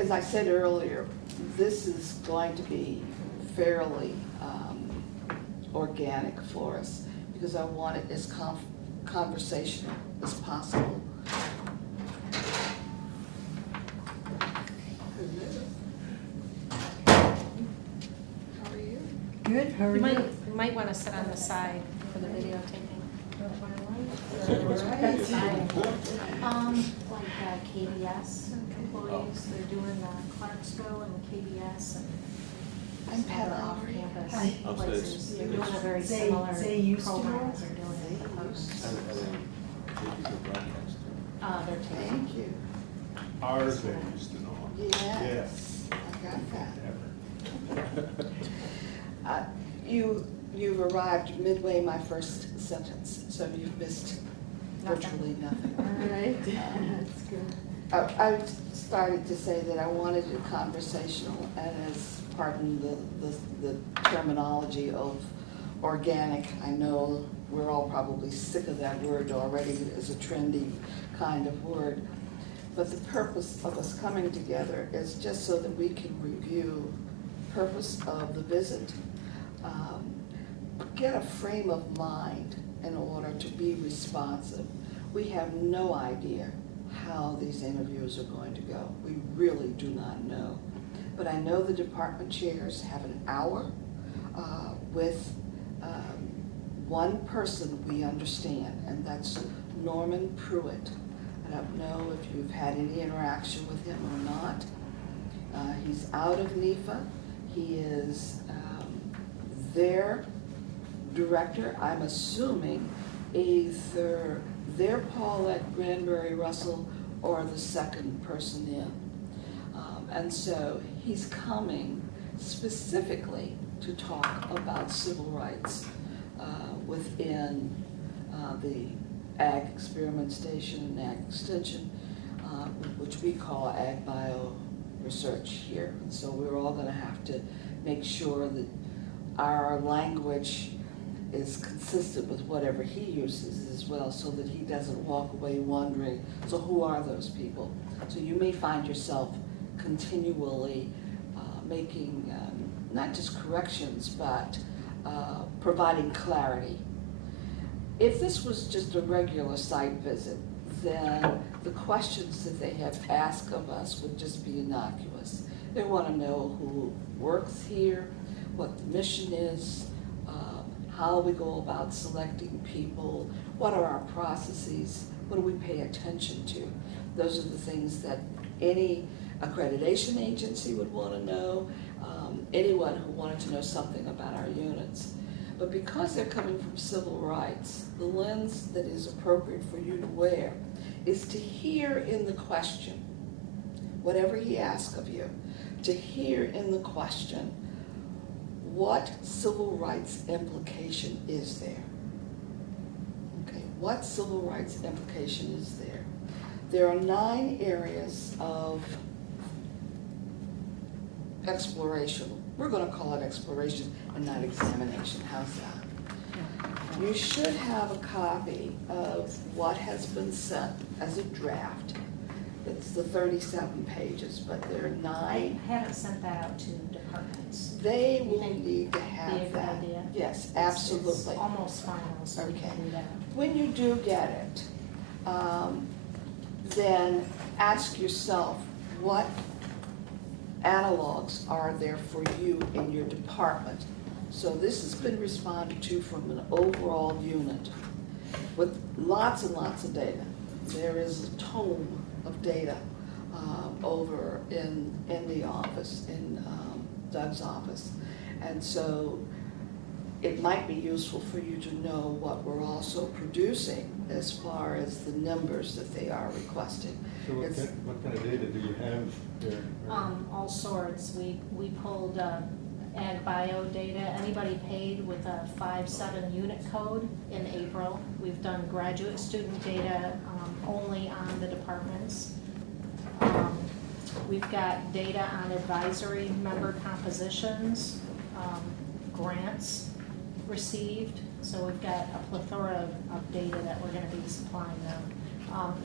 as I said earlier, this is going to be fairly organic for us because I want it as conversational as possible. How are you? Good, how are You you? might want to sit on the side for the videotaping. Like KBS employees, they're doing Clarksville and KBS and I'm some other Pat off-campus Hi. places. They're doing a very They- similar they used to program know? as they're doing in the departments. They're taking. Thank you. Ours, they used to know. Yes, I got that. You've arrived midway my first sentence, so you've missed virtually nothing. All right, that's good. I started to say that I wanted it conversational, and as, pardon the terminology of organic, I know we're all probably sick of that word already as a trendy kind of word. But the purpose of us coming together is just so that we can review purpose of the visit, get a frame of mind in order to be responsive. We have no idea how these interviews are going to go. We really do not know. But I know the department chairs have an hour with one person we understand, and that's Norman Pruitt. I don't know if you've had any interaction with him or not. He's out of NEFA. He is their director, I'm assuming, either their Paulette Granberry Russell or the second person in. And so he's coming specifically to talk about civil rights within the Ag Experiment Station and Ag Extension, which we call Ag Bio Research here. And so we're all gonna have to make sure that our language is consistent with whatever he uses as well, so that he doesn't walk away wondering, so who are those people? So you may find yourself continually making not just corrections, but providing clarity. If this was just a regular site visit, then the questions that they have asked of us would just be innocuous. They want to know who works here, what the mission is, how we go about selecting people, what are our processes, what do we pay attention to. Those are the things that any accreditation agency would want to know, anyone who wanted to know something about our units. But because they're coming from civil rights, the lens that is appropriate for you to wear is to hear in the question, whatever he asks of you, to hear in the question, what civil rights implication is there? Okay, what civil rights implication is there? There are 9 areas of exploration. We're going to call it exploration and not examination. How's that? You should have a copy of what has been sent as a draft. It's the 37 pages, but there are 9. I haven't sent that out to departments. They You will think need to Be a have good that. idea. Yes, It's absolutely. almost final, so we can Okay. do that. When you do get it, then ask yourself, what analogs are there for you in your department? So this has been responded to from an overall unit with lots and lots of data. There is a tome of data over in the office, in Doug's office. And so it might be useful for you to know what we're also producing as far as the numbers that they are requesting. So what kind of data do you have there? All sorts. We pulled ag bio data. Anybody paid with a 5-7 unit code in April. We've done graduate student data only on the departments. We've got data on advisory member compositions, grants received. So we've got a plethora of data that we're going to be supplying them.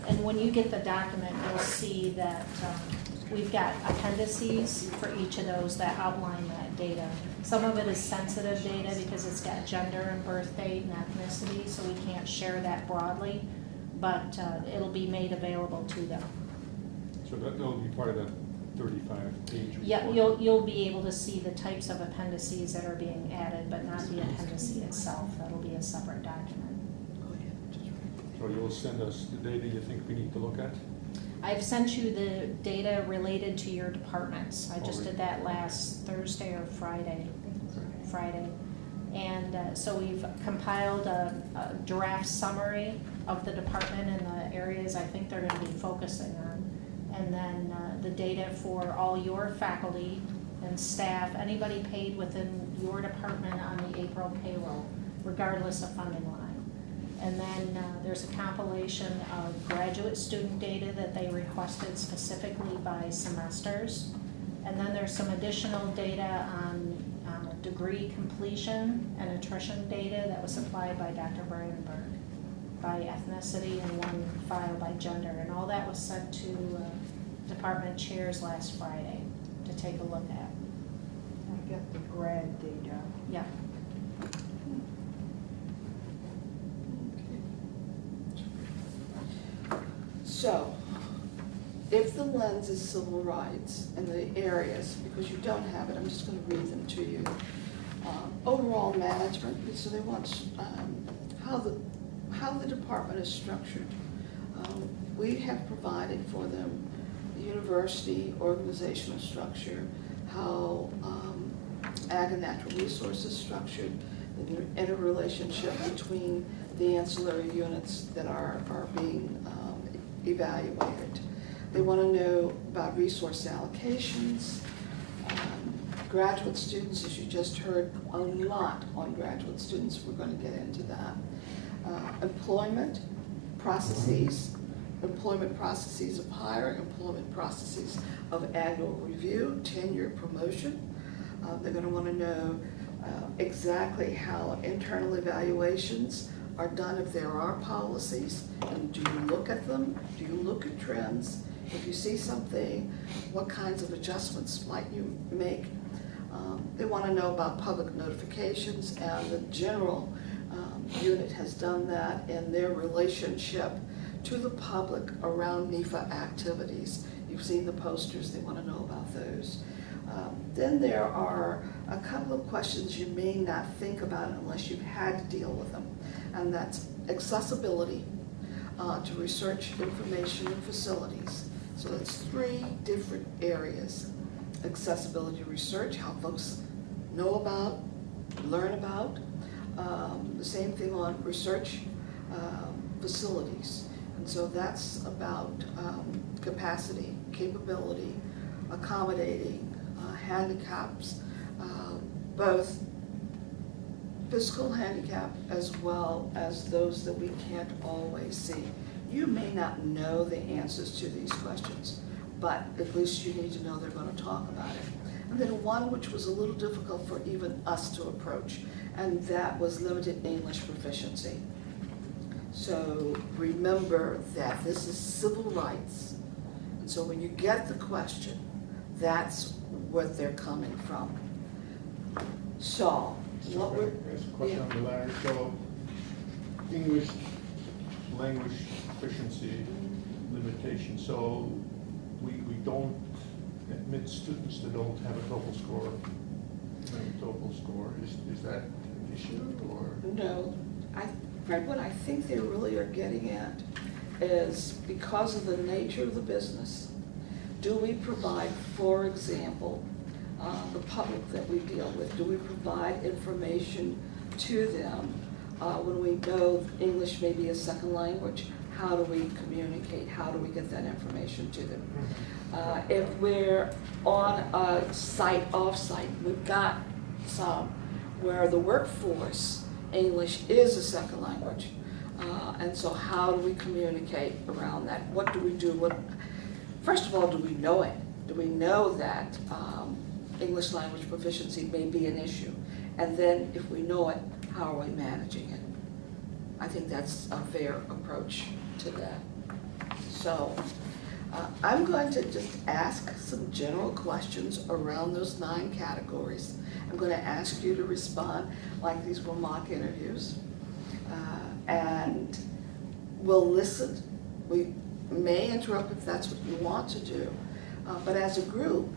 And when you get the document, you'll see that We've got appendices for each of those that outline that data. Some of it is sensitive data because it's got gender and birth date and ethnicity, so we can't share that broadly, but it'll be made available to them. So that'll be part of that 35-page report? Yeah, you'll be able to see the types of appendices that are being added, but not the appendix itself. That'll be a separate document. So you'll send us the data you think we need to look at? I've sent you the data related to your departments. I just did that last Thursday or Friday. And so we've compiled a draft summary of the department and the areas I think they're gonna be focusing on. And then the data for all your faculty and staff, anybody paid within your department on the April payroll, regardless of funding line. And then there's a compilation of graduate student data that they requested specifically by semesters. And then there's some additional data on degree completion and attrition data that was supplied by Dr. Brandenburg by ethnicity and one file by gender. And all that was sent to department chairs last Friday to take a look at. I got the grad data. Yeah. So, if the lens is civil rights and the areas, because you don't have it, I'm just gonna read them to you. Overall management, so they want how the department is structured. We have provided for them the university organizational structure, how ag and natural resources is structured, the interrelationship between the ancillary units that are being evaluated. They want to know about resource allocations, graduate students, as you just heard, a lot on graduate students. We're going to get into that. Employment processes of hiring, employment processes of annual review, tenure, promotion. They're going to want to know exactly how internal evaluations are done, if there are policies, and do you look at them? Do you look at trends? If you see something, what kinds of adjustments might you make? They want to know about public notifications, and the general unit has done that in their relationship to the public around NEFA activities. You've seen the posters, they want to know about those. Then there are a couple of questions you may not think about unless you've had to deal with them, and that's accessibility to research, information, and facilities. So that's 3 different areas. Accessibility to research, how folks know about, learn about. The same thing on research facilities. And so that's about capacity, capability, accommodating handicaps, both physical handicap as well as those that we can't always see. You may not know the answers to these questions, but at least you need to know they're going to talk about it. And then one which was a little difficult for even us to approach, and that was limited English proficiency. So remember that this is civil rights. And so when you get the question, that's what they're coming from. So, what we're, There's a question on the ladder. So, English language proficiency limitation. So, we don't admit students that don't have a TOEFL score, TOEFL score. Is that an issue, or? no, Fred, what I think they really are getting at is because of the nature of the business, do we provide, for example, the public that we deal with, do we provide information to them when we know English may be a second language? How do we communicate? How do we get that information to them? If we're on a site, off-site, we've got some where the workforce, English is a second language. And so how do we communicate around that? What do we do? First of all, do we know it? Do we know that English language proficiency may be an issue? And then if we know it, how are we managing it? I think that's a fair approach to that. So I'm going to just ask some general questions around those 9 categories. I'm going to ask you to respond like these were mock interviews. And we'll listen. We may interrupt if that's what you want to do. But as a group,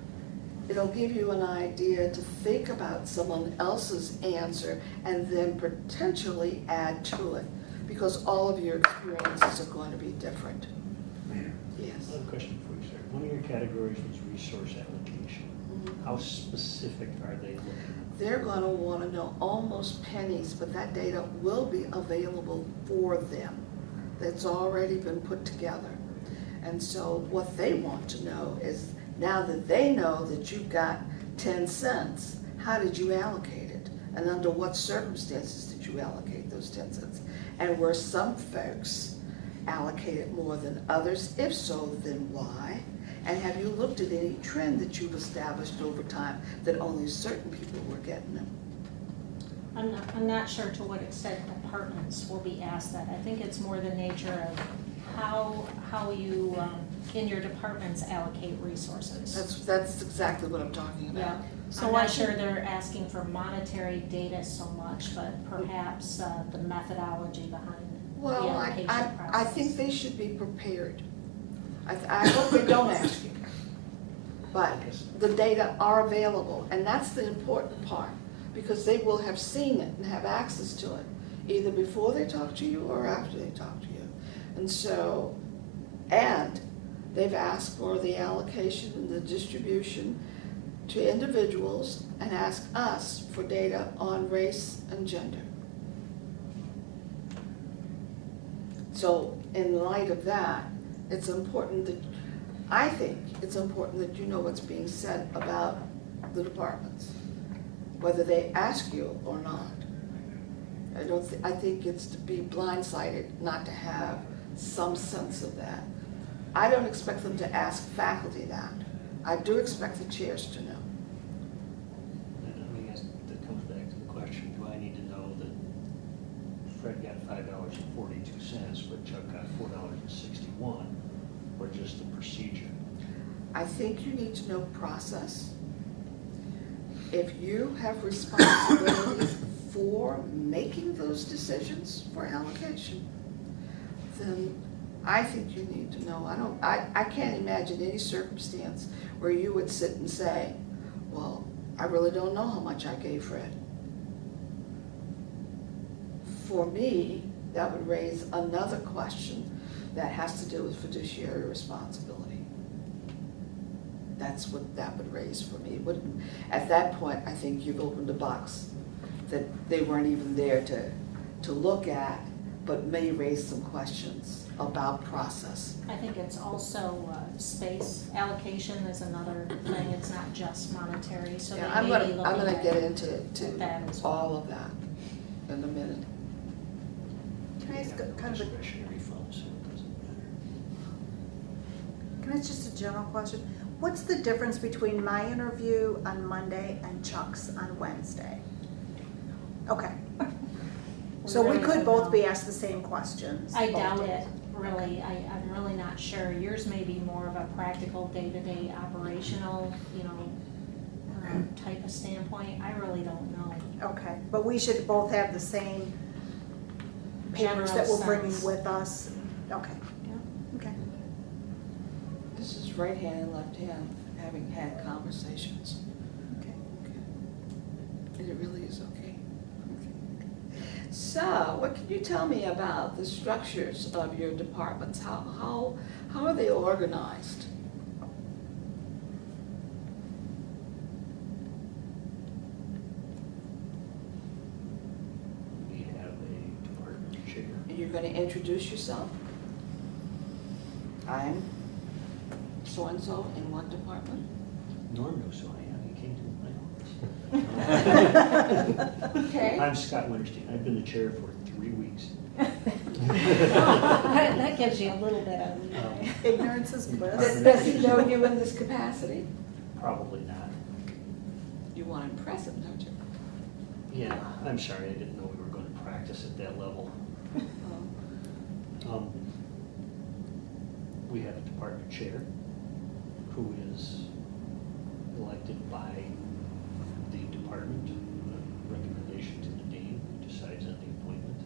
it'll give you an idea to think about someone else's answer and then potentially add to it, because all of your experiences are going to be different. Yes. I have a question for you, sir. One of your categories was resource allocation. How specific are they looking? They're going to want to know almost pennies, but that data will be available for them. That's already been put together. And so what they want to know is, now that they know that you've got 10 cents, how did you allocate it? And under what circumstances did you allocate those 10 cents? And were some folks allocated more than others? If so, then why? And have you looked at any trend that you've established over time that only certain people were getting them? I'm not sure to what extent departments will be asked that. I think it's more the nature of how you, in your departments, allocate resources. That's exactly what I'm talking Yeah, about. So I'm why not sure should- they're asking for monetary data so much, but perhaps the methodology behind the Well, allocation process. I think they should be prepared. I hope they don't ask you. But the data are available, and that's the important part, because they will have seen it and have access to it, either before they talk to you or after they talk to you. And so, and they've asked for the allocation and the distribution to individuals and asked us for data on race and gender. So in light of that, it's important that, I think it's important that you know what's being said about the departments, whether they ask you or not. I think it's to be blindsided not to have some sense of that. I don't expect them to ask faculty that. I do expect the chairs to know. And I guess that comes back to the question, do I need to know that Fred got $5.42, but Chuck got $4.61, or just the procedure? I think you need to know process. If you have responsibility for making those decisions for allocation, then I think you need to know. I can't imagine any circumstance where you would sit and say, well, I really don't know how much I gave Fred. For me, that would raise another question that has to do with fiduciary responsibility. That's what that would raise for me. At that point, I think you've opened a box that they weren't even there to look at, but may raise some questions about process. I think it's also space allocation is another thing. It's not just monetary, so Yeah, they may be looking I'm gonna at get into that as well. all of that in a minute. Can I ask They have kind of a, discretionary funds, so it doesn't matter. can I ask just a general question? What's the difference between my interview on Monday and Chuck's on Wednesday? Okay. So we really could don't both know. be asked the same questions. I both doubt days. it, really. I'm really not sure. Yours may be more of a practical, day-to-day operational, type of standpoint. I really don't know. Okay, but we should both have the same papers General that we're bringing sense. with us? Okay, Yeah. okay. This is right hand and left hand, having had conversations. Okay. And it really is okay. So, what can you tell me about the structures of your departments? How are they organized? We have a department chair. You're going to introduce yourself. I'm so-and-so in what department? Norm knows who I am, he came to my office. Okay. I'm Scott Winterstein, I've been the chair for 3 weeks. That gives you a little bit of leeway. Ignorance is bliss. Does he know you in this capacity? Probably not. You want to impress him, don't you? Yeah, I'm sorry, I didn't know we were going to practice at that level. Oh. we have a department chair who is elected by the department, recommendation to the dean, who decides on the appointment.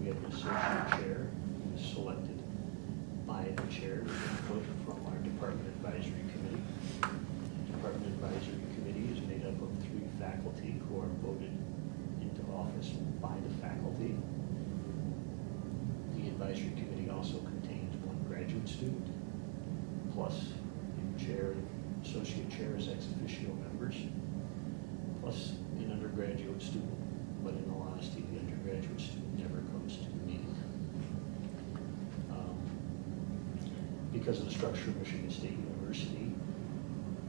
We have an associate chair who is selected by the chair with input from our department advisory committee. Department advisory committee is made up of 3 faculty who are voted into office by the faculty. The advisory committee also contains 1 graduate student, plus the chair, associate chair as ex officio members, plus an undergraduate student, but in all honesty, the undergraduate student never comes to the meeting. Because of the structure of Michigan State University,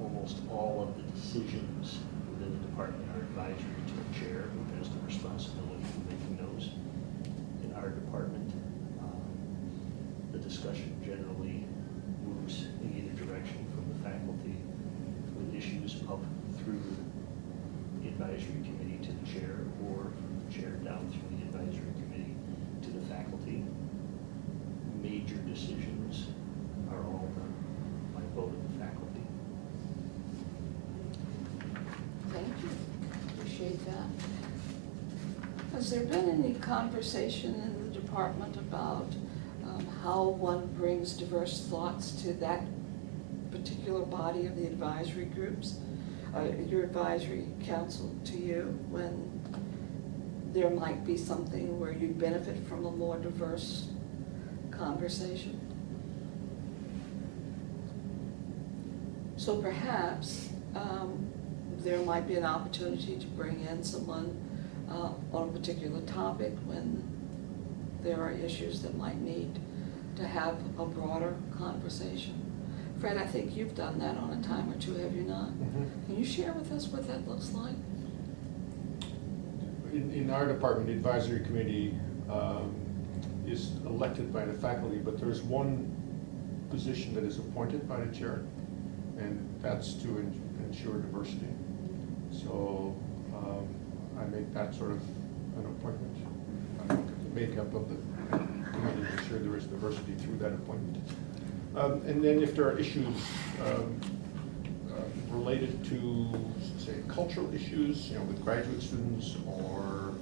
almost all of the decisions within the department are advisory to a chair who has the responsibility for making those. In our department, the discussion generally moves in either direction from the faculty with issues up through the advisory committee to the chair, or from the chair down through the advisory committee to the faculty. Major decisions are all done by vote of the faculty. Thank you, appreciate that. Has there been any conversation in the department about how one brings diverse thoughts to that particular body of the advisory groups, your advisory council to you, when there might be something where you benefit from a more diverse conversation? So perhaps there might be an opportunity to bring in someone on a particular topic when there are issues that might need to have a broader conversation. Fred, I think you've done that on a time or two, have you not? Can you share with us what that looks like? In our department, the advisory committee is elected by the faculty, but there's one position that is appointed by the chair, and that's to ensure diversity. So I make that sort of an appointment. I look at the makeup of the committee, make sure there is diversity through that appointment. And then if there are issues related to, say, cultural issues, with graduate students, or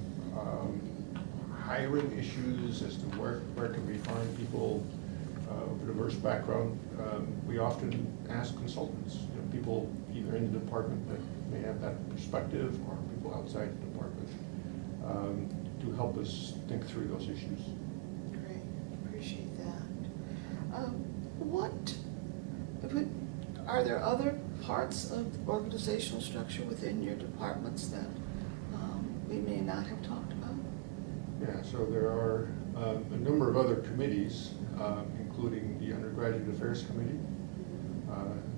hiring issues as to where can we find people of a diverse background, we often ask consultants, people either in the department that may have that perspective, or people outside the department, to help us think through those issues. Great, appreciate that. Are there other parts of organizational structure within your departments that we may not have talked about? Yeah, so there are a number of other committees, including the Undergraduate Affairs Committee,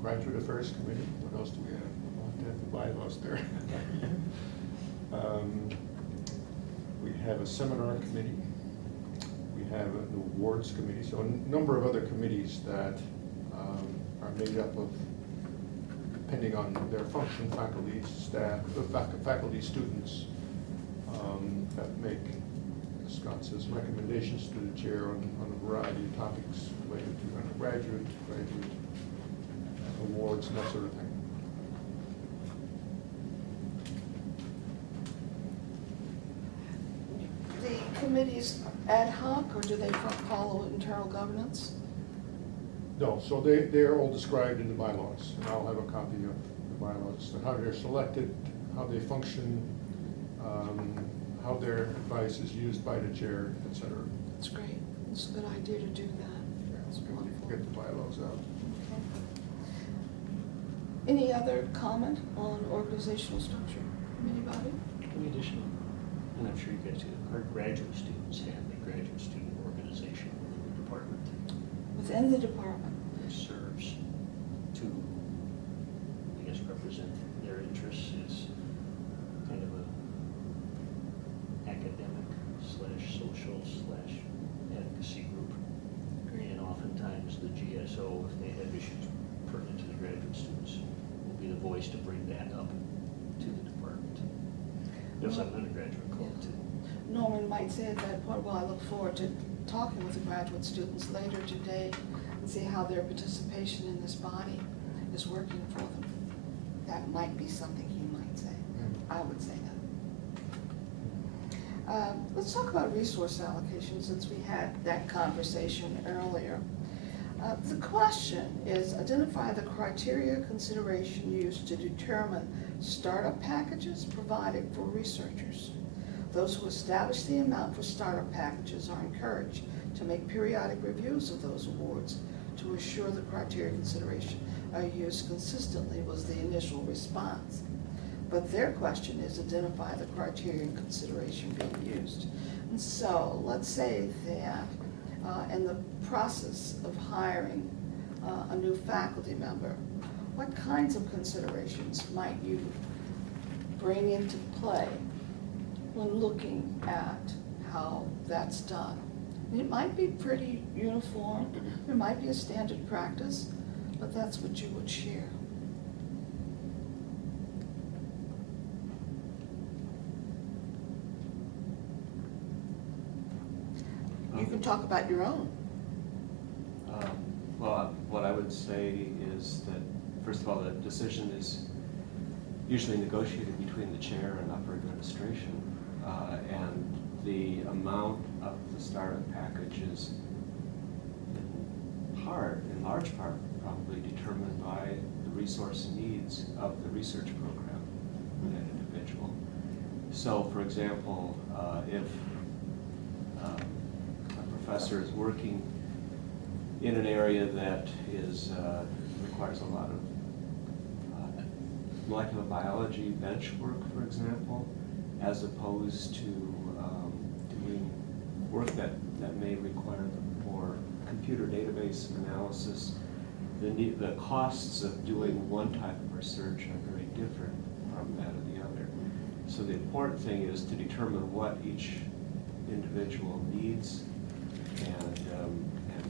Graduate Affairs Committee. What else do we have? We'll have the bylaws there. We have a seminar committee. We have an awards committee. So a number of other committees that are made up of, depending on their function, faculty, staff, faculty, students, that make, as Scott says, recommendations to the chair on a variety of topics related to undergraduate, graduate awards, and that sort of thing. The committees ad hoc, or do they follow internal governance? No, so they're all described in the bylaws, and I'll have a copy of the bylaws, and how they're selected, how they function, how their advice is used by the chair, et cetera. That's great. It's a good idea to do that. That's wonderful. Get the bylaws out. Okay. Any other comment on organizational structure from anybody? In addition, and I'm sure you guys do, our graduate students have a graduate student organization within the department Within the department? that serves to, I guess, represent their interests as kind of a academic / social / advocacy group. And oftentimes the GSO, if they have issues pertinent to the graduate students, will be the voice to bring that up to the department. There's an undergraduate club too. Norman might say at that point, well, I look forward to talking with the graduate students later today and see how their participation in this body is working for them. That might be something he might say. I would say that. Let's talk about resource allocation, since we had that conversation earlier. The question is, identify the criteria consideration used to determine startup packages provided for researchers. Those who establish the amount for startup packages are encouraged to make periodic reviews of those awards to assure the criteria consideration are used consistently, was the initial response. But their question is, identify the criteria and consideration being used. And so let's say that in the process of hiring a new faculty member, what kinds of considerations might you bring into play when looking at how that's done? It might be pretty uniform, there might be a standard practice, but that's what you would share. You can talk about your own. Well, what I would say is that, first of all, the decision is usually negotiated between the chair and upper administration, and the amount of the startup package is in large part, probably determined by the resource needs of the research program for that individual. So, for example, if a professor is working in an area that requires a lot of molecular biology bench work, for example, as opposed to doing work that may require more computer database analysis, the costs of doing one type of research are very different from that of the other. So the important thing is to determine what each individual needs and then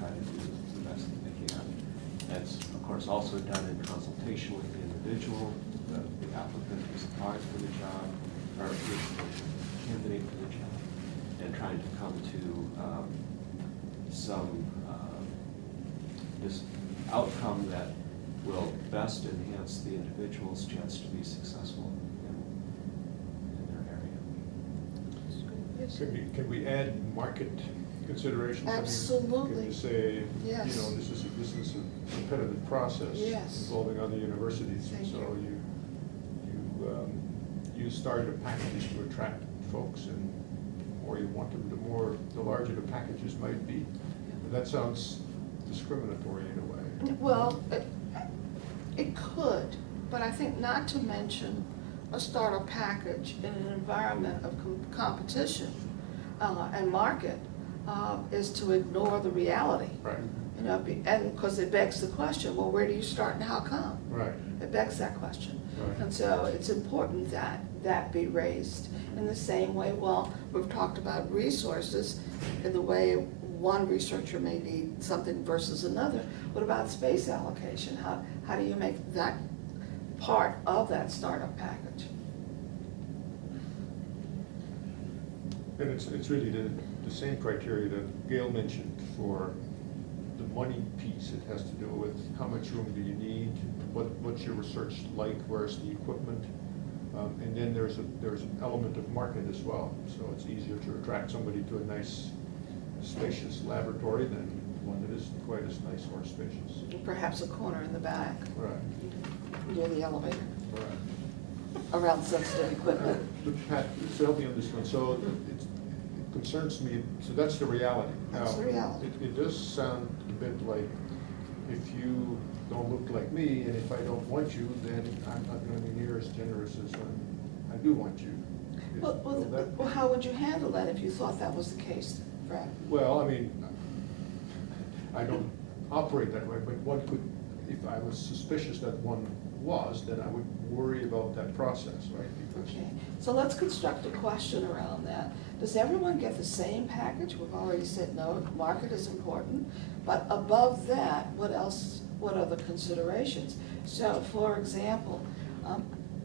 try to do the best that they can. That's, of course, also done in consultation with the individual, the applicant who's applied for the job, or the candidate for the job, and trying to come to some this outcome that will best enhance the individual's chance to be successful in their area. Can we add market considerations? Absolutely. Can you say, Yes. this is a competitive process Yes. involving other universities, Thank so you. you started packages to attract folks, and the more you want them, the larger the packages might be. That sounds discriminatory in a way. Well, it could, but I think not to mention a startup package in an environment of competition and market is to ignore the reality. Right, And because it begs the question, well, where do you start and how come? right, It begs that question. right. And so it's important that that be raised in the same way. Well, we've talked about resources in the way one researcher may need something versus another. What about space allocation? How do you make that part of that startup package? And it's really the same criteria that Gail mentioned for the money piece. It has to do with how much room do you need, what's your research like, where's the equipment, and then there's an element of market as well. So it's easier to attract somebody to a nice, spacious laboratory than one that isn't quite as nice or spacious. Perhaps a corner in the back Right, near the elevator right. around sensitive equipment. Pat, so help me on this one. So it concerns me, so that's the reality. That's Now, the reality. It does sound a bit like, if you don't look like me, and if I don't want you, then I'm not gonna be near as generous as when I do want you. Will that- Well, how would you handle that if you thought that was the case, Fred? Well, I mean, I don't operate that way, but one could, if I was suspicious that one was, then I would worry about that process, right? Because Okay, so let's construct a question around that. Does everyone get the same package? We've already said no, market is important, but above that, what else, what are the considerations? So, for example,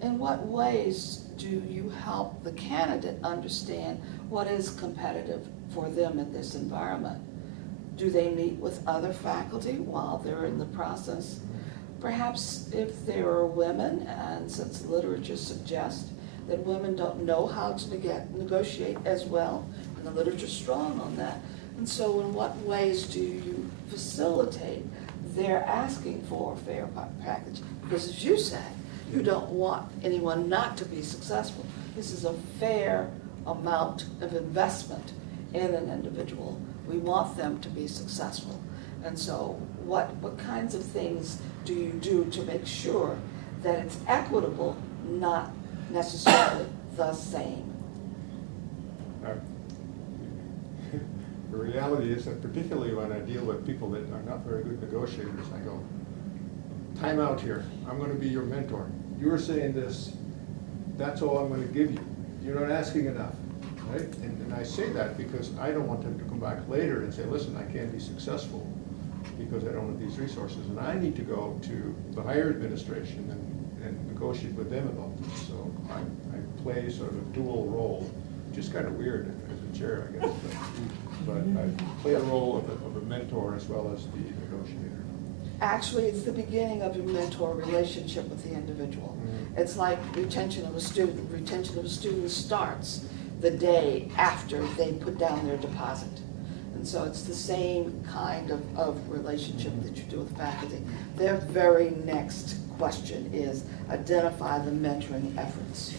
in what ways do you help the candidate understand what is competitive for them in this environment? Do they meet with other faculty while they're in the process? Perhaps if there are women, and since literature suggests that women don't know how to negotiate as well, and the literature's strong on that. And so in what ways do you facilitate their asking for a fair package? Because as you said, you don't want anyone not to be successful. This is a fair amount of investment in an individual. We want them to be successful. And so what kinds of things do you do to make sure that it's equitable, not necessarily the same? The reality is that particularly when I deal with people that are not very good negotiators, I go, time out here, I'm gonna be your mentor. You were saying this, that's all I'm gonna give you. You're not asking enough, right? And I say that because I don't want them to come back later and say, listen, I can't be successful because I don't have these resources. And I need to go to the higher administration and negotiate with them about this. So I play sort of a dual role, which is kind of weird as a chair, I guess. But I play the role of a mentor as well as the negotiator. Actually, it's the beginning of a mentor relationship with the individual. Mhm. It's like retention of a student. Retention of a student starts the day after they put down their deposit. And so it's the same kind of relationship that you do with faculty. Their very next question is identify the mentoring efforts.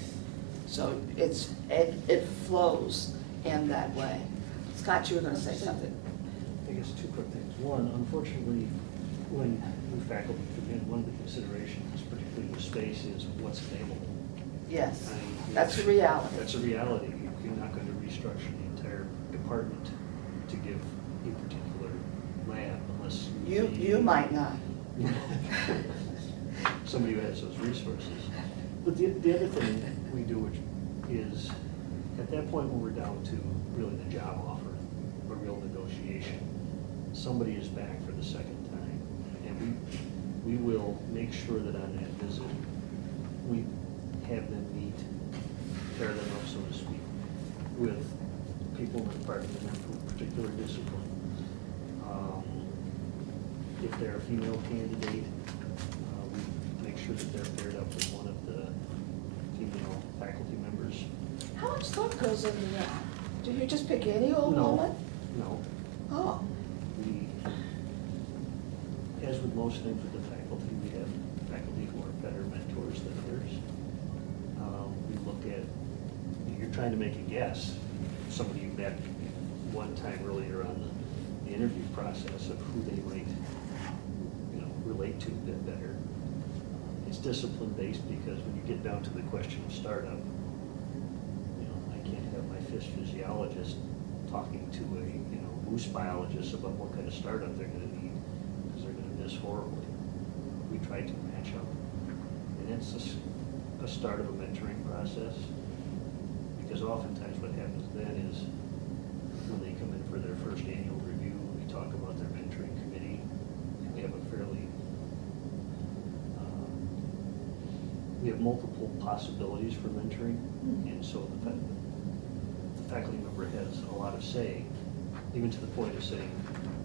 So it flows in that way. Scott, you were going to say something. I guess two quick things. One, unfortunately, when new faculty come in, one of the considerations, particularly with space, is what's available. Yes, I mean, that's a reality. That's a reality. You're not going to restructure the entire department to give a particular lab unless You might not. somebody who has those resources. But the other thing we do, which is, at that point when we're down to really the job offer, a real negotiation, somebody is back for the second time. And we will make sure that on that visit, we have them meet, pair them up, so to speak, with people in the department in a particular discipline. If they're a female candidate, we make sure that they're paired up with one of the female faculty members. How much thought goes into that? Do you just pick any old No. woman? No, Oh, we, as with most things with the faculty, we have faculty who are better mentors than others. We look at, you're trying to make a guess, somebody you met one time earlier on the interview process of who they might, relate to a bit better. It's discipline-based because when you get down to the question of startup, I can't have my physiologist talking to a, moose biologist about what kind of startup they're gonna need, because they're gonna miss horribly. We try to match up. And it's a start of a mentoring process, because oftentimes what happens then is, when they come in for their first annual review, we talk about their mentoring committee, and we have a fairly, we have multiple possibilities for mentoring, and so the faculty member has a lot of say, even to the point of saying,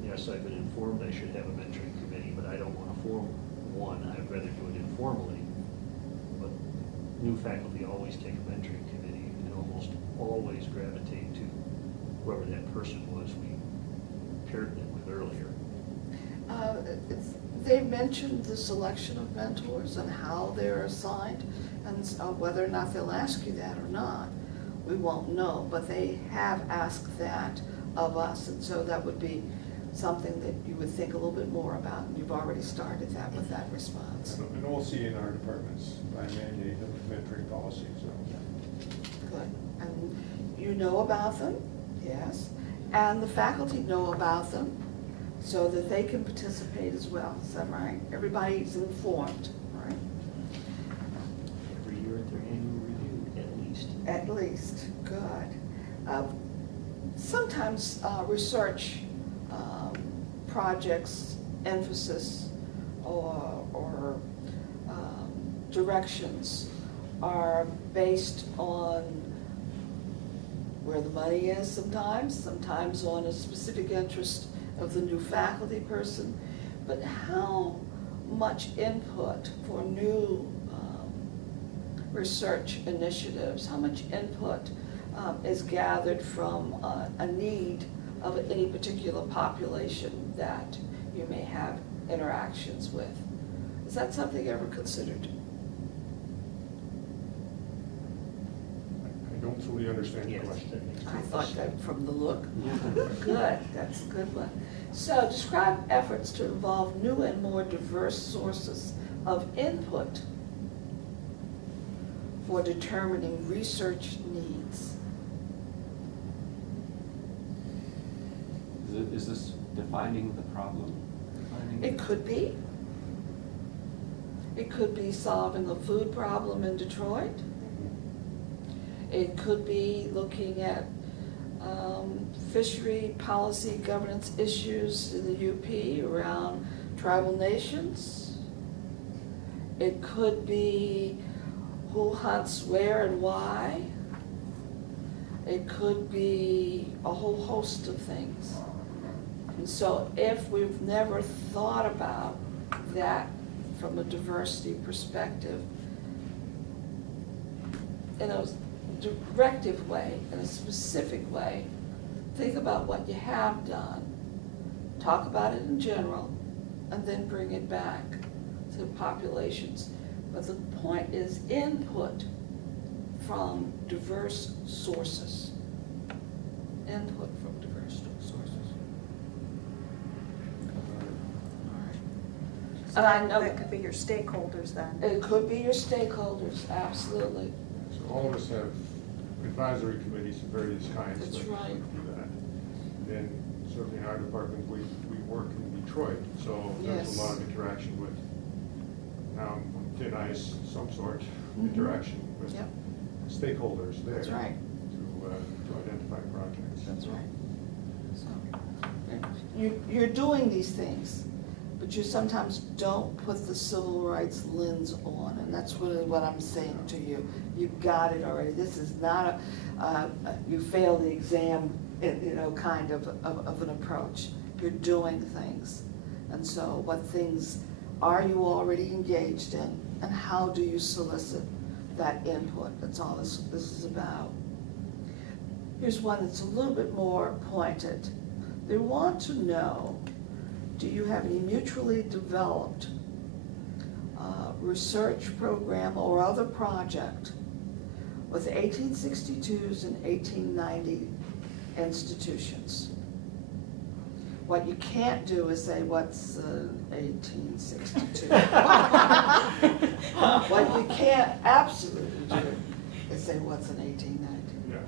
yes, I've been informed I should have a mentoring committee, but I don't want to form one, I'd rather do it informally. But new faculty always take a mentoring committee and almost always gravitate to whoever that person was we paired them with earlier. They mentioned the selection of mentors and how they're assigned, and whether or not they'll ask you that or not, we won't know, but they have asked that of us, and so that would be something that you would think a little bit more about, and you've already started that with that response. And we'll see in our departments by mandate the mentoring policy, so. Good. And you know about them, yes, and the faculty know about them, so that they can participate as well. Is that right? Everybody's informed, right? Every year at their annual review, at least. At least, good. Sometimes research projects, emphasis, or directions are based on where the money is sometimes on a specific interest of the new faculty person, but how much input for new research initiatives, how much input is gathered from a need of any particular population that you may have interactions with? Is that something you ever considered? I don't fully understand the Yes. question. I thought that from the look. Good, that's a good one. So describe efforts to involve new and more diverse sources of input for determining research needs. Is this defining the problem? Defining- It could be. It could be solving a food problem in Detroit. It could be looking at fishery policy governance issues in the UP around tribal nations. It could be who hunts where and why. It could be a whole host of things. And so if we've never thought about that from a diversity perspective, in a directive way, in a specific way, think about what you have done, talk about it in general, and then bring it back to populations. But the point is input from diverse sources. Input from diverse sources. So And I know that could be your stakeholders then. it could be your stakeholders, absolutely. So all of us have advisory committees of various kinds. That's that right. do that. And certainly in our department, we work in Detroit, so there's Yes. a lot of interaction with, on thin ice, some sort, Mhm. interaction with Yep. stakeholders there. That's right. To identify projects. That's right. So, you're doing these things, but you sometimes don't put the civil rights lens on, and that's really what I'm saying to you. You've got it already. This is not you failed the exam, kind of an approach. You're doing things. And so what things are you already engaged in, and how do you solicit that input? That's all this is about. Here's one that's a little bit more pointed. They want to know, do you have any mutually developed research program or other project with 1862s and 1890 institutions? What you can't do is say, what's 1862? What you can't absolutely do is say, what's an 1890? Yeah.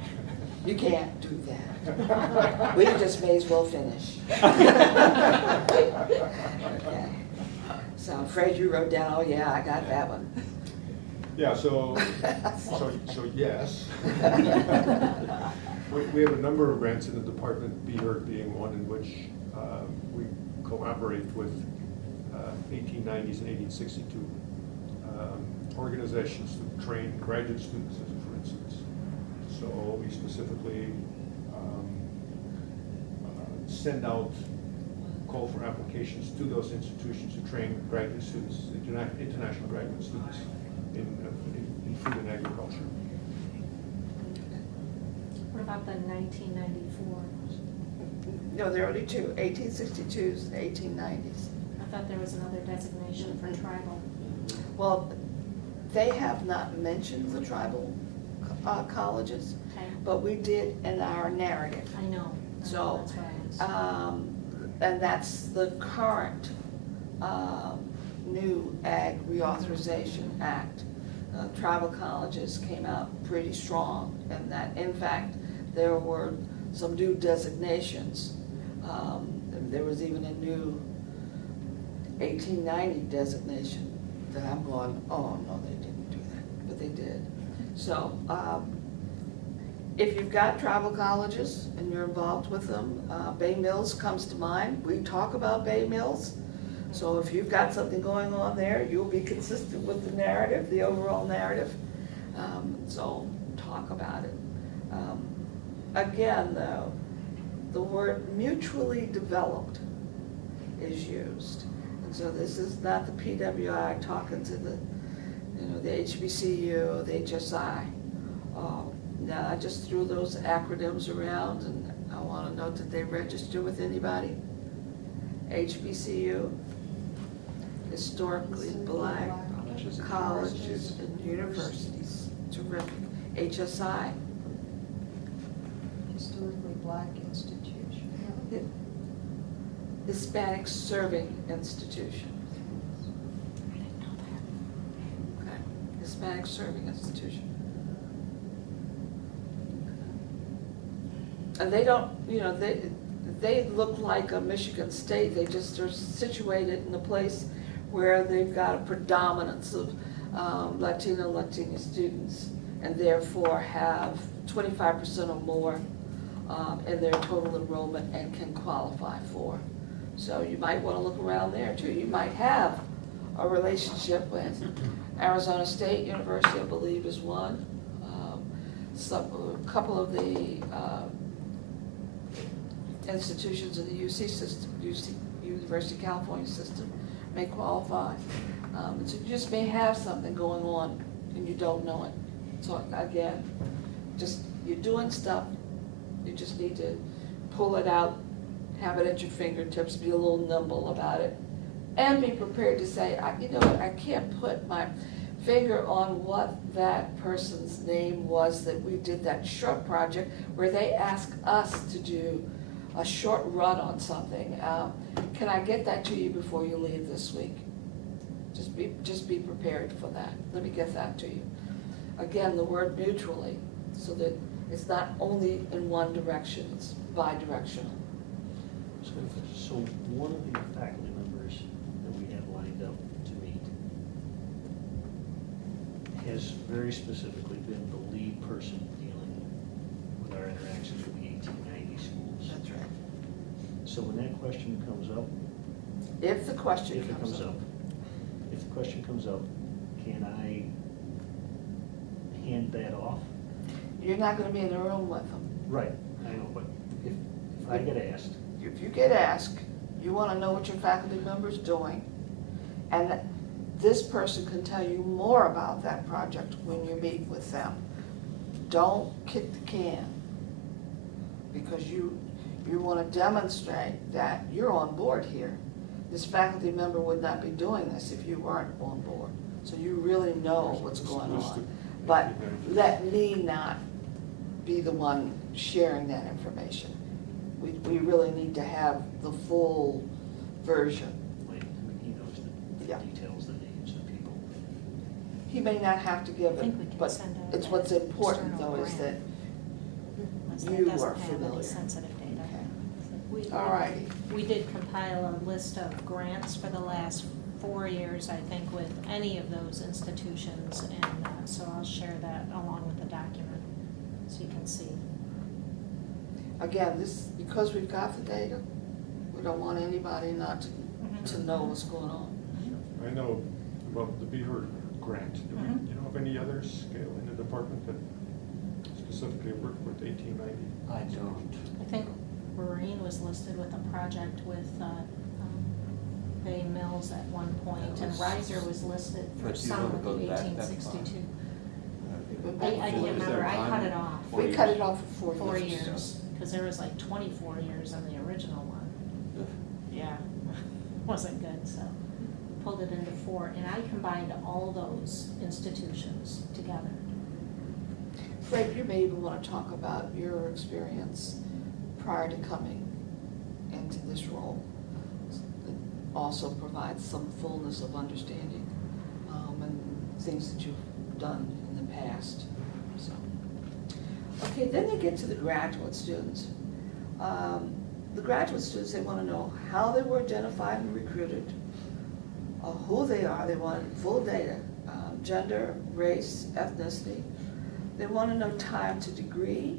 You can't do that. We just may as well finish. Okay. So I'm afraid you wrote down, oh yeah, I got that one. Yeah, so yes. We have a number of grants in the department, BERT being one, in which we collaborate with 1890s and 1862 organizations to train graduate students, for instance. So we specifically send out call for applications to those institutions to train graduate students, international graduate students in food and agriculture. What about the 1994? No, there are only two, 1862s and 1890s. I thought there was another designation for tribal. Well, they have not mentioned the tribal colleges, Okay, but we did in our narrative. I know. So, That's right. And that's the current new Ag Reauthorization Act. Tribal colleges came out pretty strong in that. In fact, there were some new designations. There was even a new 1890 designation that I'm going, oh, no, they didn't do that, but they did. So, if you've got tribal colleges and you're involved with them, Bay Mills comes to mind. We talk about Bay Mills. So if you've got something going on there, you'll be consistent with the narrative, the overall narrative. So talk about it. Again, though, the word mutually developed is used. And so this is not the PWI talking to the, the HBCU, the HSI. Now, I just threw those acronyms around, and I want to note that they register with anybody. HBCU, historically black colleges and universities. Terrific. HSI, Historically black institution. Hispanic serving institution. Okay, Hispanic serving institution. And they don't, they look like a Michigan State, they just are situated in a place where they've got a predominance of Latina students, and therefore have 25% or more in their total enrollment and can qualify for. So you might want to look around there too. You might have a relationship with Arizona State University, I believe is one. A couple of the institutions in the UC system, University of California system, may qualify. So you just may have something going on and you don't know it. So again, just, you're doing stuff, you just need to pull it out, have it at your fingertips, be a little nimble about it, and be prepared to say, you know what, I can't put my finger on what that person's name was that we did that short project where they asked us to do a short run on something. Can I get that to you before you leave this week? Just be prepared for that. Let me get that to you. Again, the word mutually, so that it's not only in one direction, it's bi-directional. So one of the faculty members that we have lined up to meet has very specifically been the lead person dealing with our interactions with the 1890 schools. That's right. So when that question comes up, If the question if it comes up. if the question comes up, can I hand that off? You're not gonna be in the room with them. Right, I know, but if I get asked, If you get asked, you wanna know what your faculty member's doing, and this person can tell you more about that project when you meet with them. Don't kick the can, because you wanna demonstrate that you're on board here. This faculty member would not be doing this if you weren't on board, so you really know what's going on. But let me not be the one sharing that information. We really need to have the full version. like, he knows the Yeah. details, the names of people. He may not have to give I think we it, can but send out it's an what's important external though is that, grant. Unless that you doesn't are have familiar. any sensitive data. We- all righty. We did compile a list of grants for the last 4 years, I think, with any of those institutions, and so I'll share that along with the document, so you can see. Again, because we've got the data, we don't want anybody not to know what's going on. I know about the Beaver grant. Do Mhm. you know of any others in the department that specifically work with 1890? I don't. I think Marine was listed with a project with Bay Mills at one point, and Riser was listed for But you some wanna with go the back that 1862. But I back can't before- remember, I cut it off. We cut it off for 4 4 years. years, because there was like 24 years on the original one. Yeah, wasn't good, so pulled it into 4, and I combined all those institutions together. Fred, you may even want to talk about your experience prior to coming into this role. It also provides some fullness of understanding and things that you've done in the past. So, okay, then they get to the graduate students. The graduate students, they want to know how they were identified and recruited, who they are. They want full data, gender, race, ethnicity. They want to know time to degree,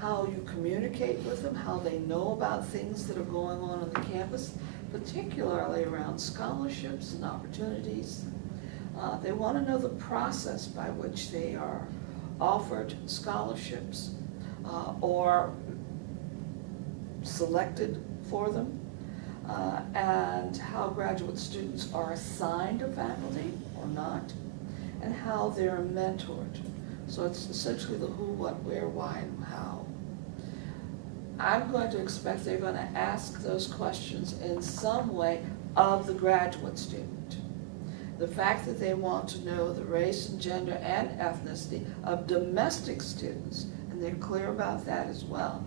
how you communicate with them, how they know about things that are going on the campus, particularly around scholarships and opportunities. They want to know the process by which they are offered scholarships or selected for them, and how graduate students are assigned a faculty or not, and how they're mentored. So it's essentially the who, what, where, why, and how. I'm going to expect they're going to ask those questions in some way of the graduate student. The fact that they want to know the race and gender and ethnicity of domestic students, and they're clear about that as well,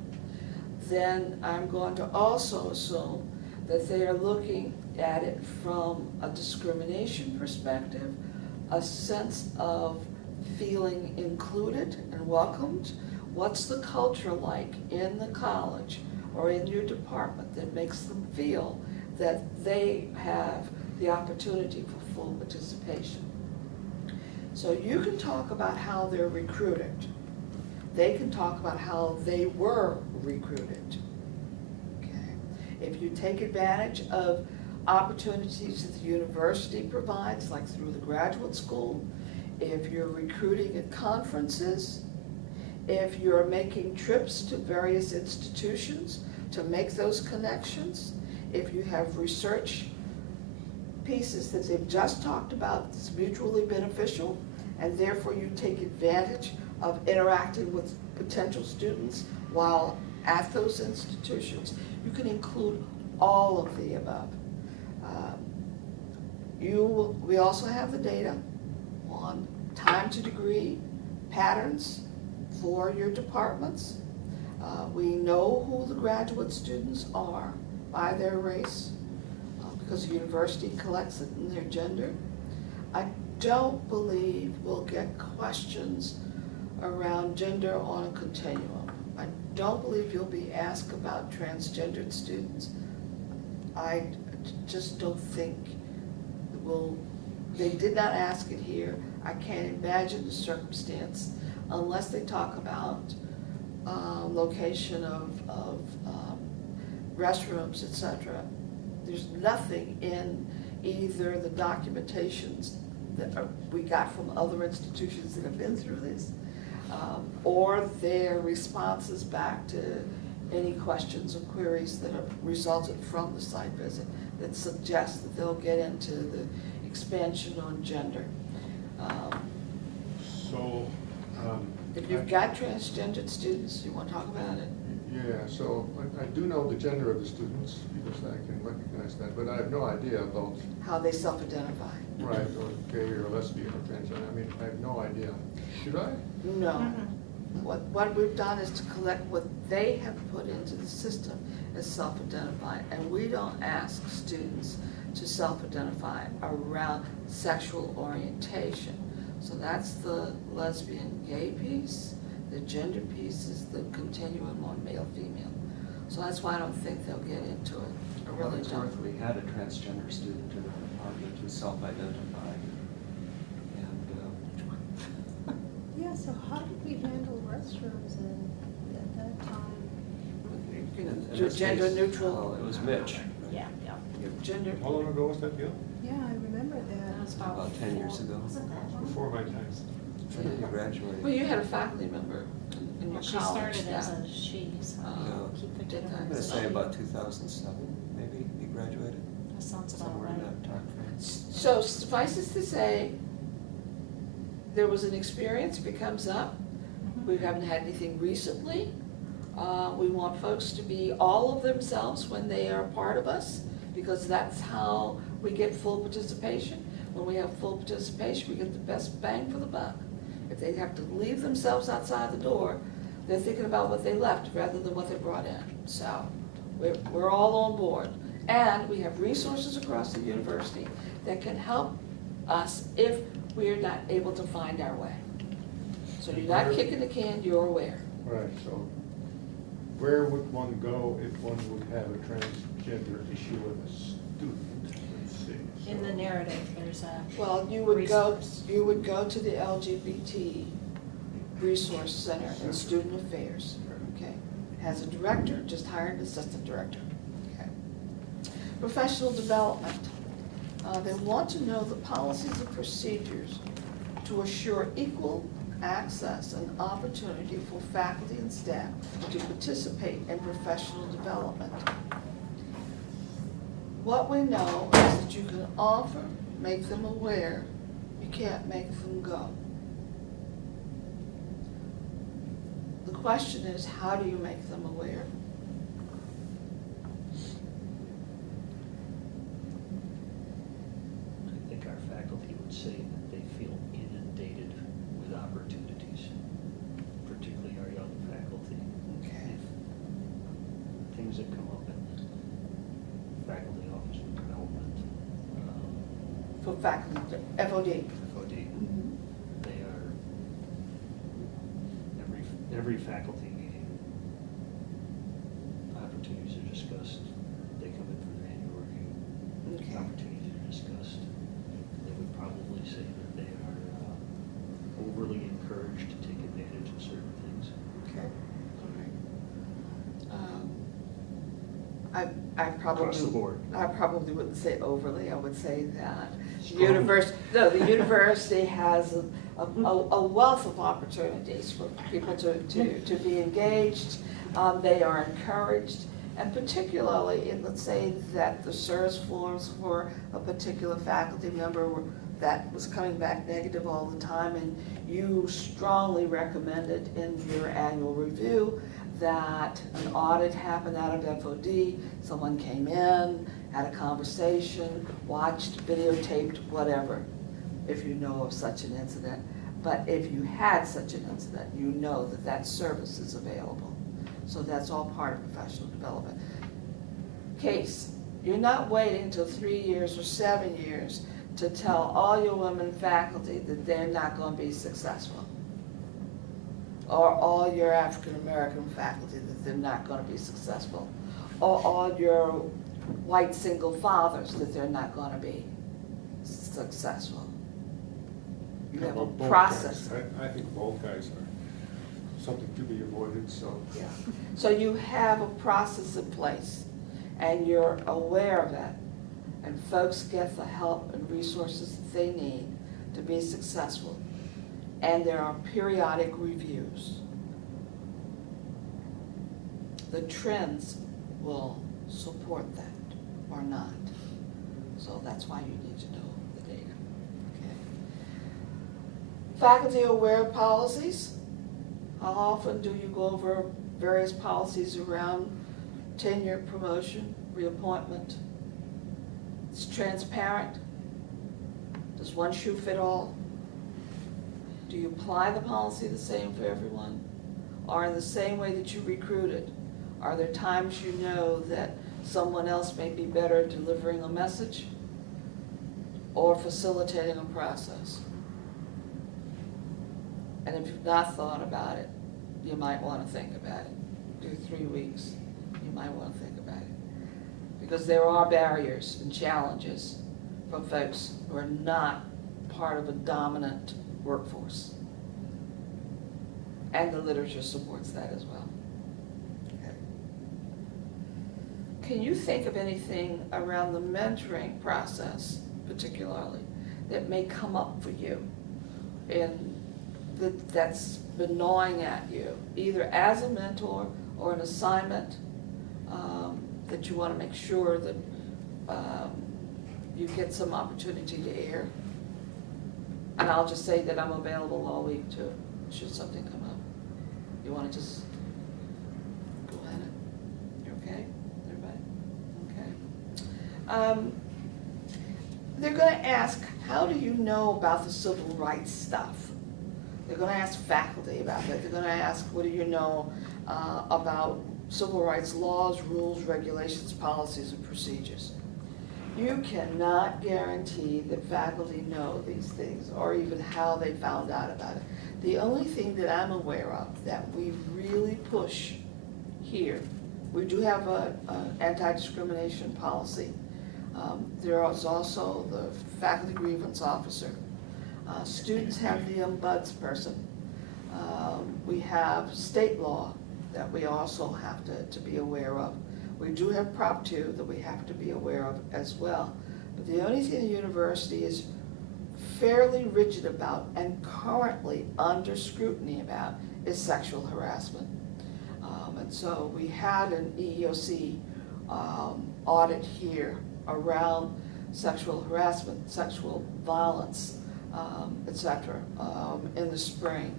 then I'm going to also assume that they are looking at it from a discrimination perspective, a sense of feeling included and welcomed. What's the culture like in the college or in your department that makes them feel that they have the opportunity for full participation? So you can talk about how they're recruited. They can talk about how they were recruited. Okay. If you take advantage of opportunities that the university provides, like through the graduate school, if you're recruiting at conferences, if you're making trips to various institutions to make those connections, if you have research pieces that they've just talked about that's mutually beneficial, and therefore you take advantage of interacting with potential students while at those institutions, you can include all of the above. We also have the data on time to degree patterns for your departments. We know who the graduate students are by their race, because the university collects it in their gender. I don't believe we'll get questions around gender on a continuum. I don't believe you'll be asked about transgendered students. I just don't think they did not ask it here. I can't imagine the circumstance unless they talk about location of restrooms, etc. There's nothing in either the documentations that we got from other institutions that have been through this, or their responses back to any questions or queries that have resulted from the site visit that suggest that they'll get into the expansion on gender. If you've got transgendered students, you want to talk about it? Yeah, so I do know the gender of the students, because I can recognize that, but I have no idea about, How they self-identify. right, or gay or lesbian or transgender. I mean, I have no idea. Should I? No. What we've done is to collect what they have put into the system as self-identified, and we don't ask students to self-identify around sexual orientation. So that's the lesbian gay piece. The gender piece is the continuum on male female. So that's why I don't think they'll get into it. I really It's don't. worth, we had a transgender student in our department who self-identified. And, Yeah, so how did we handle restrooms at that time? You know, in this gender case, neutral. It was Mitch. Yeah, yeah. Gender. How long ago was that, Gail? Yeah, I remember That was that. About 10 years ago. Wasn't that long? Before my time. He graduated. Well, you had a faculty member in your Well, she college started as that, a she, so Yeah. keep Did thinking that. of I'm her gonna as a say she. about 2007, maybe, he graduated, That sounds about somewhere in right. that timeframe. so suffices to say, there was an experience, if it comes up. We haven't had anything recently. We want folks to be all of themselves when they are part of us, because that's how we get full participation. When we have full participation, we get the best bang for the buck. If they have to leave themselves outside the door, they're thinking about what they left rather than what they brought in. So we're all on board. And we have resources across the university that can help us if we're not able to find our way. So you're not kicking the can, you're aware. Right, so where would one go if one would have a transgender issue with a student? Let's see. In the So- narrative, there's a, Well, you would go to the LGBT Resource Center in Student Affairs, okay? Has a director, just hired an assistant director, okay? Professional development, they want to know the policies and procedures to assure equal access and opportunity for faculty and staff to participate in professional development. What we know is that you can offer, make them aware, you can't make them go. The question is, how do you make them aware? I think our faculty would say that they feel inundated with opportunities, particularly our young faculty. Okay. If things that come up in faculty office of development, For faculty, FOD. FOD, they are, every faculty meeting, opportunities are discussed. They come in for their annual review. Okay. Opportunities are discussed. They would probably say that they are overly encouraged to take advantage of certain things. Okay, all right. I probably. Across the board. I probably wouldn't say overly, I would say that Strongly. the university has a wealth of opportunities for people to be engaged. They are encouraged, and particularly in, let's say that the service forms for a particular faculty member that was coming back negative all the time, and you strongly recommended in your annual review that an audit happened out of FOD, someone came in, had a conversation, watched, videotaped, whatever, if you know of such an incident. But if you had such an incident, you know that that service is available. So that's all part of professional development. Case, you're not waiting until 3 years or 7 years to tell all your women faculty that they're not going to be successful. Or all your African American faculty that they're not going to be successful. Or all your white single fathers that they're not going to be successful. You have a Both guys. process. I think both guys are something to be avoided, so. Yeah. So you have a process in place, and you're aware of that, and folks get the help and resources that they need to be successful, and there are periodic reviews. The trends will support that or not, so that's why you need to know the data. Okay. Faculty aware of policies. How often do you go over various policies around tenure, promotion, reappointment? It's transparent. Does one shoe fit all? Do you apply the policy the same for everyone? Or in the same way that you recruited? Are there times you know that someone else may be better at delivering a message or facilitating a process? And if you've not thought about it, you might want to think about it. Do 3 weeks, you might want to think about it. Because there are barriers and challenges for folks who are not part of a dominant workforce. And the literature supports that as well. Okay. Can you think of anything around the mentoring process, particularly, that may come up for you and that's been gnawing at you, either as a mentor or an assignment that you want to make sure that you get some opportunity to air? And I'll just say that I'm available all week too, should something come up. You want to just go at it? You okay, everybody? Okay. They're going to ask, how do you know about the civil rights stuff? They're going to ask faculty about that. They're going to ask, what do you know about civil rights laws, rules, regulations, policies, and procedures? You cannot guarantee that faculty know these things or even how they found out about it. The only thing that I'm aware of that we really push here, we do have an anti-discrimination policy. There is also the faculty grievance officer. Students have the ombudsperson. We have state law that we also have to be aware of. We do have Prop 2 that we have to be aware of as well. But the only thing the university is fairly rigid about and currently under scrutiny about is sexual harassment. And so we had an EEOC audit here around sexual harassment, sexual violence, et cetera, in the spring.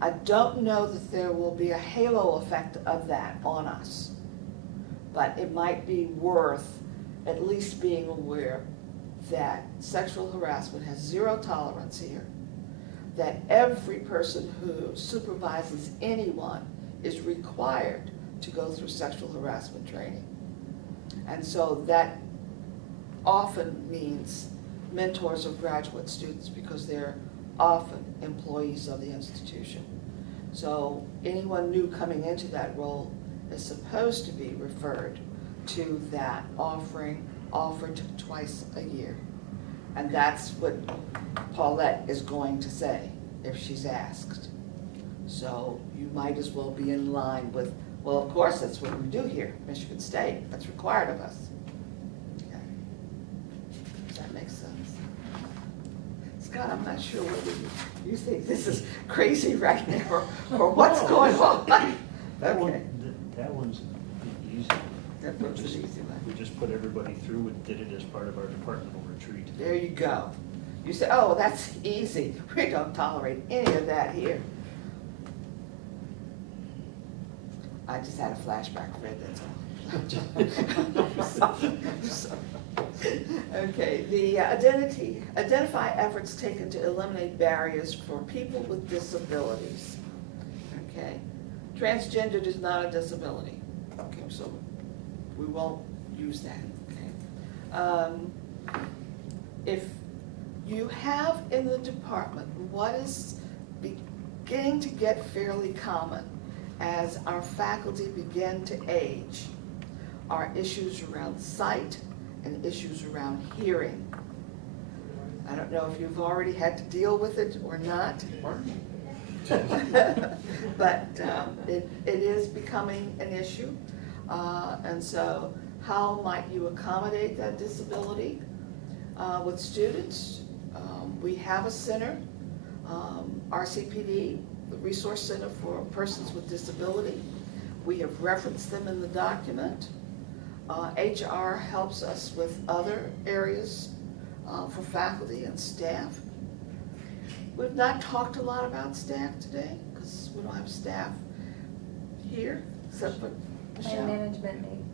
I don't know that there will be a halo effect of that on us, but it might be worth at least being aware that sexual harassment has zero tolerance here, that every person who supervises anyone is required to go through sexual harassment training. And so that often means mentors of graduate students because they're often employees of the institution. So anyone new coming into that role is supposed to be referred to that offered twice a year. And that's what Paulette is going to say if she's asked. So you might as well be in line with, well, of course, that's what we do here, Michigan State, that's required of us. Okay. Does that make sense? Scott, I'm not sure whether you think this is crazy right now or what's going on. That Okay. that one's the easy one. That one's the easy one. We just put everybody through and did it as part of our departmental retreat. There you go. You say, oh, that's easy. We don't tolerate any of that here. I just had a flashback, Fred, that's all. Okay, the identify efforts taken to eliminate barriers for people with disabilities. Okay, transgendered is not a disability. Okay, so we won't use that. Okay. If you have in the department what is beginning to get fairly common as our faculty begin to age are issues around sight and issues around hearing. I don't know if you've already had to deal with it or not. But it is becoming an issue. And so how might you accommodate that disability with students? We have a center, RCPD, the Resource Center for Persons with Disability. We have referenced them in the document. HR helps us with other areas for faculty and staff. We've not talked a lot about staff today because we don't have staff here except for Michelle. And management need.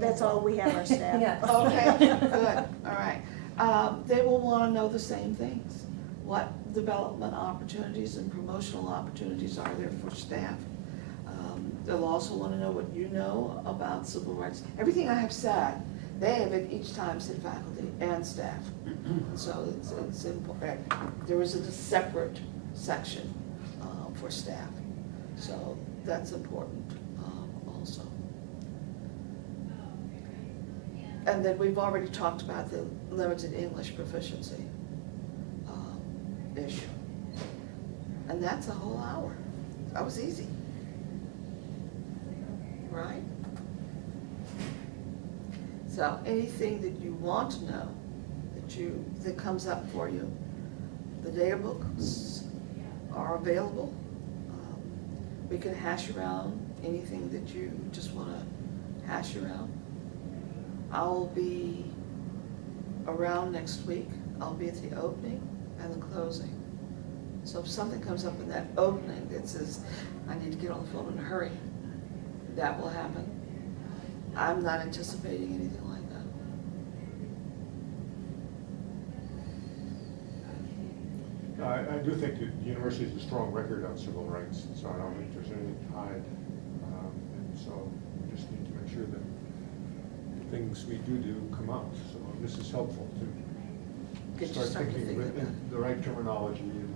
That's all we have our staff. Yeah. Okay, good, all right. They will want to know the same things. What development opportunities and promotional opportunities are there for staff? They'll also want to know what you know about civil rights. Everything I have said, they have at each time said faculty and staff. So it's important. There is a separate section for staff. So that's important also. And then we've already talked about the limited English proficiency issue. And that's a whole hour. That was easy. Right? So anything that you want to know that comes up for you, the data books are available. We can hash around anything that you just want to hash around. I'll be around next week. I'll be at the opening and the closing. So if something comes up in that opening that says, I need to get on the phone in a hurry, that will happen. I'm not anticipating anything like that. I do think that the university has a strong record on civil rights, so I don't think there's anything to hide. And so we just need to make sure that the things we do come out. So this is helpful to Get you start thinking about with it. the right terminology and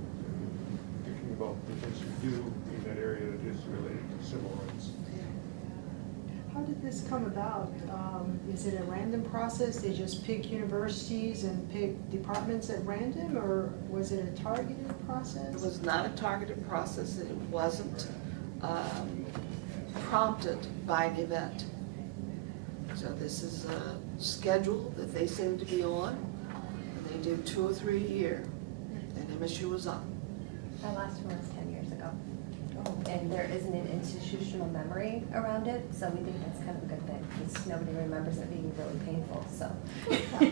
thinking about the things we do in that area that is related to civil rights. How did this come about? Is it a random process? They just pick universities and pick departments at random, or was it a targeted process? It was not a targeted process, and it wasn't prompted by an event. So this is a schedule that they seem to be on, and they do 2 or 3 a year. MSU was up. Our last one was 10 years ago. And there isn't an institutional memory around it, so we think that's kind of a good thing, because nobody remembers it being really painful, so.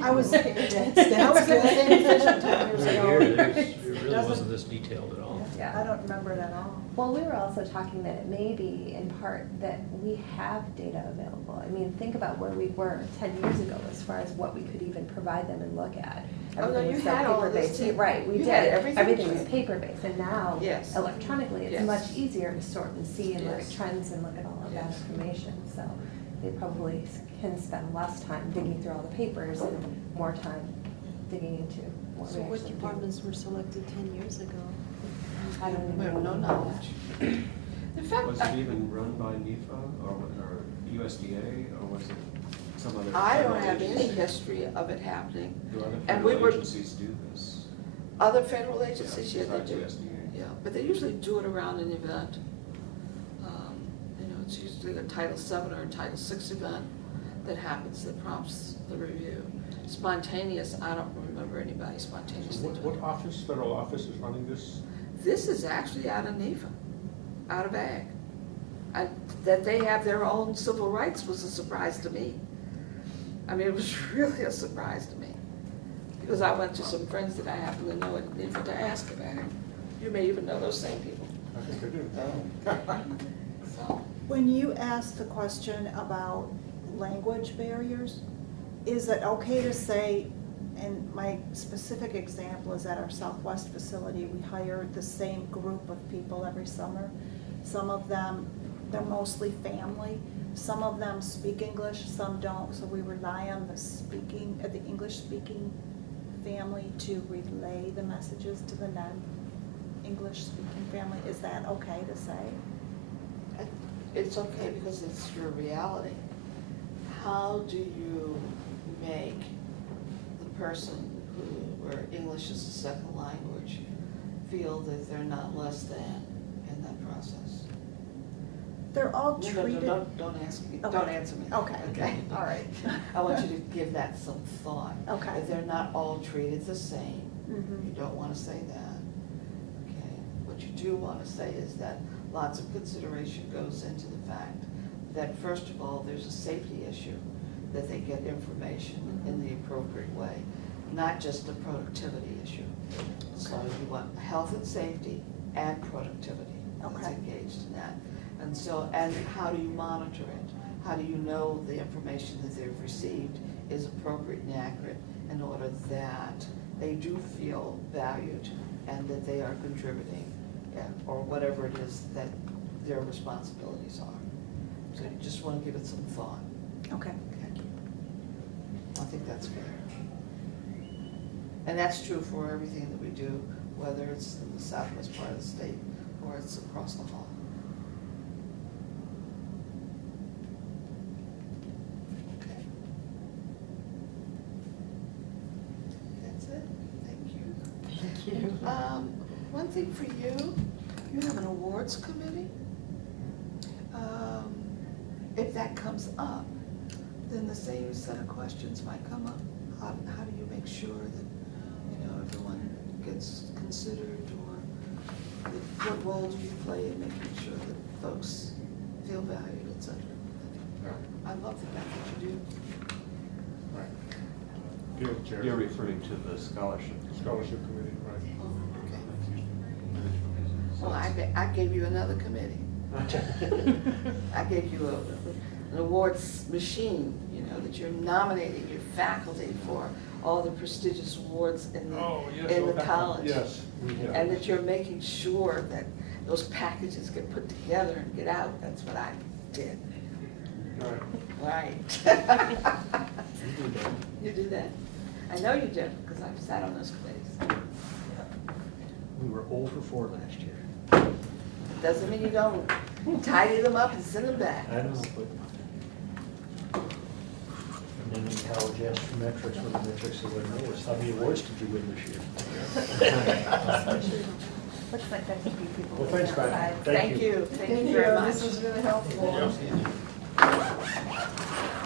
I was, That was the same decision 10 years Right ago. here, it really Doesn't- wasn't this detailed at all. Yeah. I don't remember it at all. Well, we were also talking that it may be in part that we have data available. I mean, think about where we were 10 years ago as far as what we could even provide them and look at. Oh, no, Everything you was so had all this paper-based. too. Right, we You did. had everything. was paper-based, and now Yes. electronically, it's Yes. much easier to sort and see and look at Yes. trends and look at all of that Yes. information. So they probably can spend less time digging through all the papers and more time digging into what we So what actually do. departments were selected 10 years ago? I don't even We have no know. knowledge. In fact, Was it even run by NEFA or USDA, or was it some other? I don't federal have any agency? history of it happening. Do other And we federal were- agencies do this? Other federal agencies, yeah, they besides do. USDA? Yeah, but they usually do it around an event. You know, it's usually a Title VII or a Title VI event that happens that prompts the review. Spontaneous, I don't remember anybody So spontaneously what doing it. office, federal office is running this? This is actually out of NEFA, out of Ag. That they have their own civil rights was a surprise to me. I mean, it was really a surprise to me. Because I went to some friends that I happen to know at NEFA to ask about it. You may even know those same people. I think I do. So, When you asked the question about language barriers, is it okay to say, and my specific example is at our Southwest facility, we hire the same group of people every summer. Some of them, they're mostly family. Some of them speak English, some don't, so we rely on the English-speaking family to relay the messages to the non-English-speaking family. Is that okay to say? it's okay because it's your reality. How do you make the person where English is a second language feel that they're not less than in that process? They're all No, treated. don't ask me, Okay. don't answer me. Okay, all right. I want you to give that some thought. Okay. That they're not all treated the same. Mhm. You don't wanna say that. Okay, what you do wanna say is that lots of consideration goes into the fact that, first of all, there's a safety issue, that they get information in the appropriate way, not just a productivity issue. So you want health and safety and productivity that's Okay. engaged in that. And so, and how do you monitor it? How do you know the information that they've received is appropriate and accurate in order that they do feel valued and that they are contributing, yeah, or whatever it is that their responsibilities are. So you just want to give it some thought. Okay. Okay. I think that's fair. And that's true for everything that we do, whether it's in the southwest part of the state or it's across the hall. Okay. That's it, thank you. Thank you. One thing for you, you have an awards committee. If that comes up, then the same set of questions might come up. How do you make sure that, you know, everyone gets considered, or what role do you play in making sure that folks feel valued, et cetera? I love the fact that you do. Right. Field chair. You're referring to the scholarship. Scholarship committee, right. Oh, okay. Well, I gave you another committee. I gave you an awards machine, you know, that you're nominating your faculty for all the prestigious awards in the college. Yes, we have. And that you're making sure that those packages get put together and get out. That's what I did. Right. Right. You do that? I know you do, because I've sat on those committees. We were 0 for 4 last year. Doesn't mean you don't tidy them up and send them back. I know, but. And then the college asked for metrics, when the metrics said, well, no, it's how many awards did you win this year? Looks like there's a few people. Well, thanks, waiting Brian. outside. Thank you. Thank you very much. This was really helpful. Yeah.